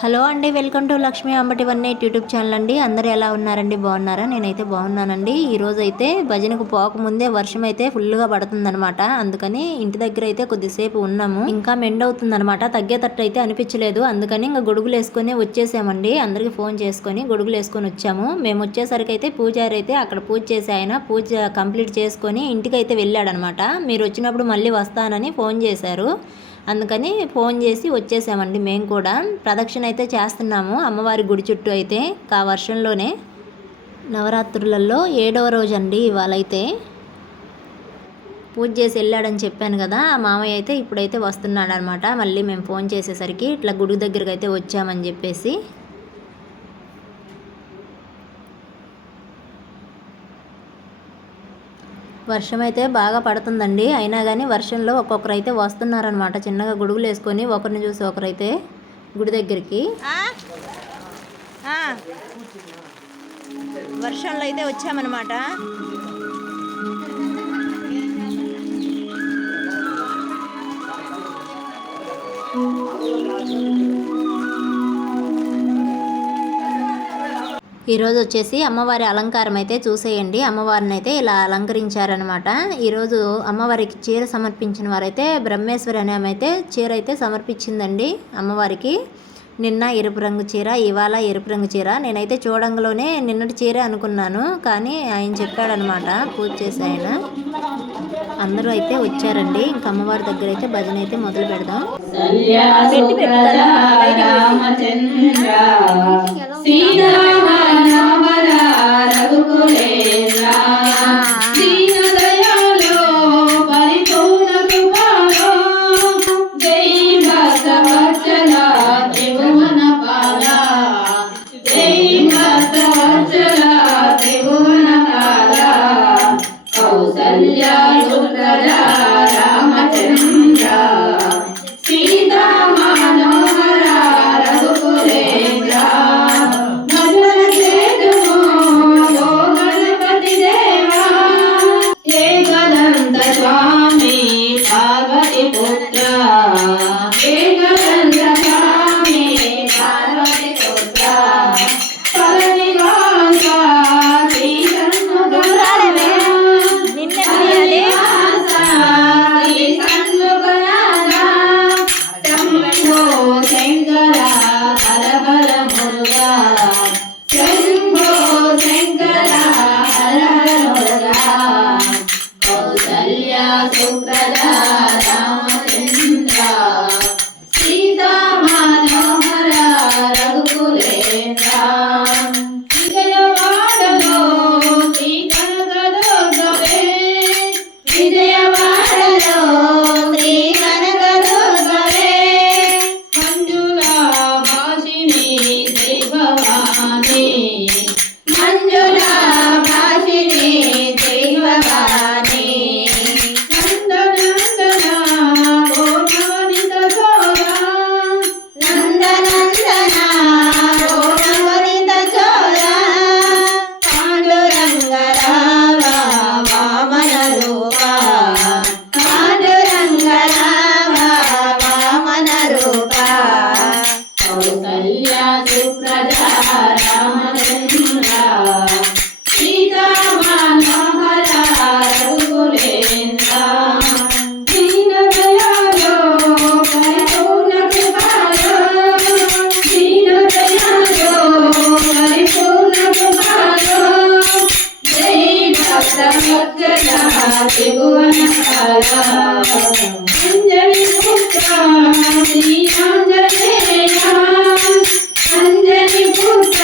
Hello అండి, welcome to Lakshmi Ambati 18 YouTube channel అండి. అందరూ ఎలా ఉన్నారండి? బాగున్నారా? నేనైతే బాగున్నానండి. ఈరోజు అయితే భజనకు పోకముందే వర్షం అయితే ఫుల్గా పడుతుందనమాట. అందుకని ఇంటి దగ్గర అయితే కొద్దిసేపు ఉన్నాము. ఇంకా మెండ్ అవుతుందనమాట. తగ్గేటట్టు అయితే అనిపించలేదు. అందుకని ఇంకా గొడుగులు వేసుకొని వచ్చేసామండి. అందరికి ఫోన్ చేసుకొని గొడుగులు వేసుకొని వచ్చాము. మేము వచ్చేసరికి అయితే పూజారి అయితే అక్కడ పూజ చేసి ఆయన పూజ కంప్లీట్ చేసుకొని ఇంటికైతే వెళ్ళాడనమాట. మీరు వచ్చినప్పుడు మళ్ళీ వస్తానని ఫోన్ చేశారు. అందుకని ఫోన్ చేసి వచ్చేసామండి. మేము కూడా ప్రదక్షిణ అయితే చేస్తున్నాము అమ్మవారి గుడి చుట్టూ అయితే వర్షంలోనే. నవరాత్రులలో 7వ రోజు అండి ఇవాళైతే. పూజ చేసి వెళ్ళాడని చెప్పాను కదా, ఆ మామయ్య అయితే ఇప్పుడైతే వస్తున్నాడు అనమాట. మళ్ళీ మేము ఫోన్ చేసేసరికి ఇట్లా గుడి దగ్గరికి అయితే వచ్చామని చెప్పేసి. వర్షం అయితే బాగా పడుతుందండి. అయినా కానీ వర్షంలో ఒక్కొక్కరు అయితే వస్తున్నారనమాట. చిన్నగా గొడుగులు వేసుకొని ఒకరిని చూసి ఒకరైతే గుడి దగ్గరికి. వర్షంలో అయితే వచ్చామన్నమాట. ఈరోజు వచ్చేసి అమ్మవారి అలంకారం అయితే చూసేయండి. అమ్మవారిని అయితే ఇలా అలంకరించారనమాట. ఈరోజు అమ్మవారికి చీర సమర్పించిన వారైతే బ్రహ్మేశ్వరి అనే ఆమె అయితే చీర అయితే సమర్పించిందండి అమ్మవారికి. నిన్న ఎరుపు రంగు చీర, ఇవాళ ఎరుపు రంగు చీర. నేనైతే చూడంలోనే నిన్నటి చీరే అనుకున్నాను, కానీ ఆయన చెప్పాడనమాట పూజ చేసి ఆయన. అందరూ అయితే వచ్చారండి. ఇంకా అమ్మవారి దగ్గర అయితే భజన అయితే మొదలు పెడదాం. అంజలి పుత్ర శ్రీ ఆంజనేయ అంజలి పుత్ర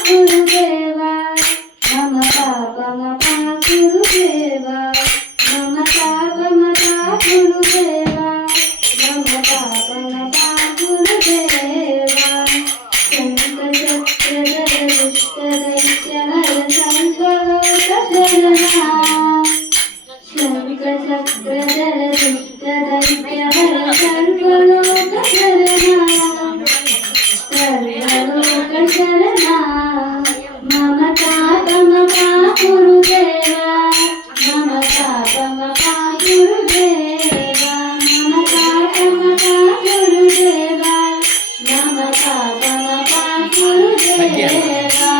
గురుదేవా మమ పాపమపా గురుదేవా మమ పాపమపా గురుదేవా మమ పాపమపా గురుదేవా శంఖచక్రధర దుష్టదైత్యహర సర్వలోక శరణా శంఖచక్రధర దుష్టదైత్యహర సర్వలోక శరణా సర్వలోక శరణా మమ పాపమపా గురుదేవా మమ పాపమపా గురుదేవా మమ పాపమపా గురుదేవా మమ పాపమపా గురుదేవా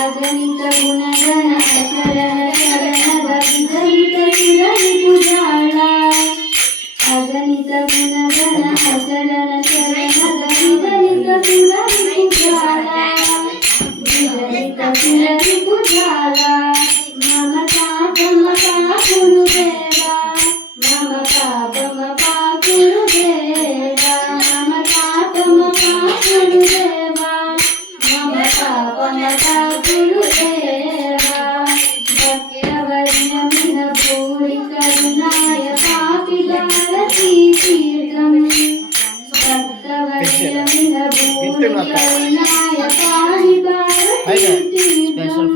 అగణిత గుణగణ అచరణ చరణద విదలిత సురని పుజాళ అగణిత గుణగణ అచరణ చరణద విదలిత సురని పుజాళ విదలిత సురని పుజాళ మమ పాపమపా గురుదేవా మమ పాపమపా గురుదేవా మమ పాపమపా గురుదేవా మమ పాపమపా గురుదేవా భక్తవర్యమిన భూరి కరుణాయ పాపి భారతీ తీర్థం భక్తవర్యమిన భూరి కరుణాయ పాపి భారతీ తీర్థం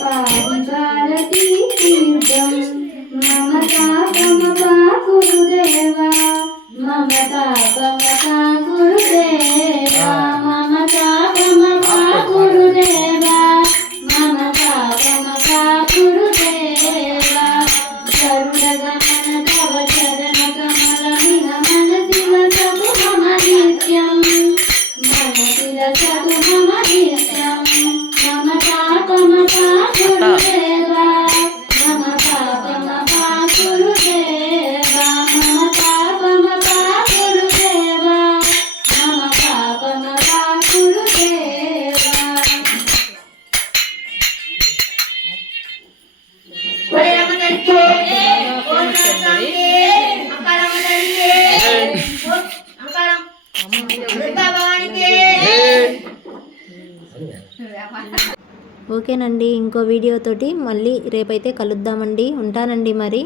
పాపి భారతీ తీర్థం మమ పాపమపా గురుదేవా మమ పాపమపా గురుదేవా మమ పాపమపా గురుదేవా మమ పాపమపా గురుదేవా గరుడగమన తవ చరణ కమలమిహ మనసి వసతు మమ నిత్యం మనసి వసతు మమ నిత్యం మమ పాపమపా గురుదేవా మమ పాపమపా గురుదేవా మమ పాపమపా గురుదేవా మమ పాపమపా గురుదేవా ఓకేనండి, ఇంకో వీడియోతోటి మళ్ళీ రేపైతే కలుద్దామండి. ఉంటానండి మరి.